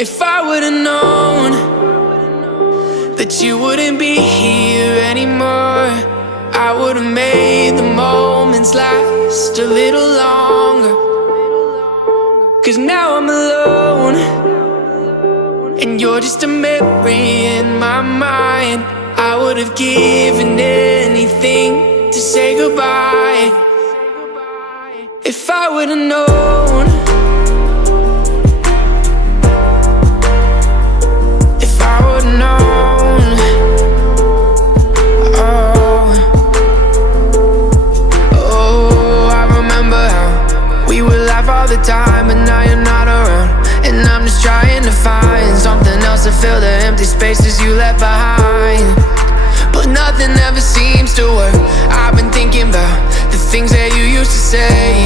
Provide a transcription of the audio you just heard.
If I would've known that you wouldn't be here anymore, I would've made the moments last a little longer. 'Cause now I'm alone, and you're just a memory in my mind. I would've given anything to say goodbye. If I would've known, if I would've known, oh, I remember how we would laugh all the time, but now you're not around. And I'm just trying to find something else to fill the empty spaces you left behind. But nothing ever seems to work. I've been thinking about the things that you used to say.